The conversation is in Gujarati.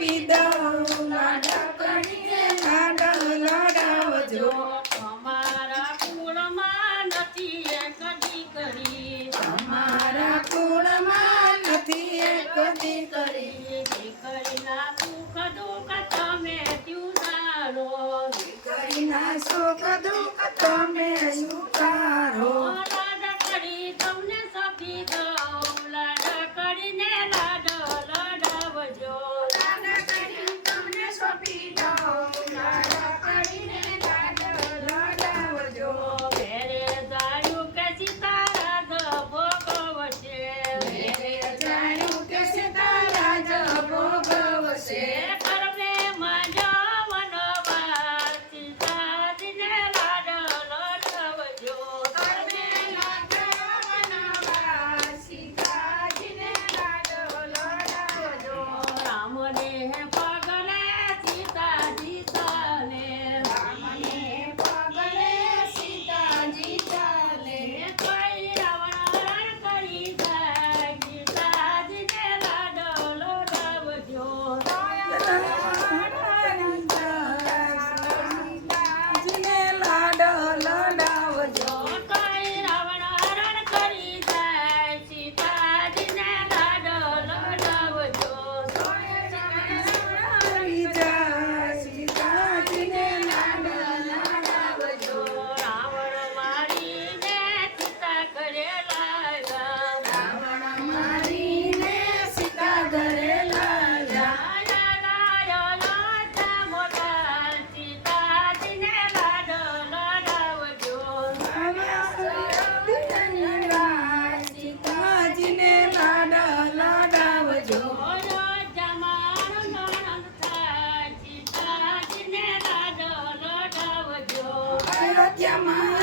સોંપી દઉં લાડા કરીને લાડો લડાવજો અમારા કુળમાં નથી એક દીકરી અમારા કુળમાં નથી એક દીકરી દીકરીના સુખ દુઃખ તમે સ્વીકારો દીકરીના સુખ દુઃખ તમે સ્વીકારો લાડ કરી તમને સોંપી દઉં લાડ કરીને લાડો લડાવજો લાડા કરી તમને સોંપી દઉં લાડા કરીને લાડો લડાવજો ઘેરે જાયું કે સીતારાજ ભોગવશે મેરે જાણ્યું કે સીતારાજ ભોગવશે કરમે મજો વનવાસ સીતાજીને લાડ લડાવજો કરમે લાડો વનવાસ સીતાજીને લાડો લડાવજો રામને પગલે સીતાજી ચાલે રામને પગલે સીતાજી ચાલે કોઈ રાવણ કરી જાય સીતાજીને લાડ લડાવજો સીતાજીને લાડો લડાવજો કોઈ રાવણ હરણ કરી જાય સીતાજીને લાડ લડાવજો સીતાજીને લાડો લડાવજો રાવણ મારીને સીતા ઘરે લાવ્યા રાવણ મારીને સીતા ઘરે લાવ્યા સીતાજીને લાડ લડાવજો સીતાજીને લાડો લડાવજો જમાણ નણંદ થાય સીતાજીને લાડ લડાવજો અયોધ્યામાં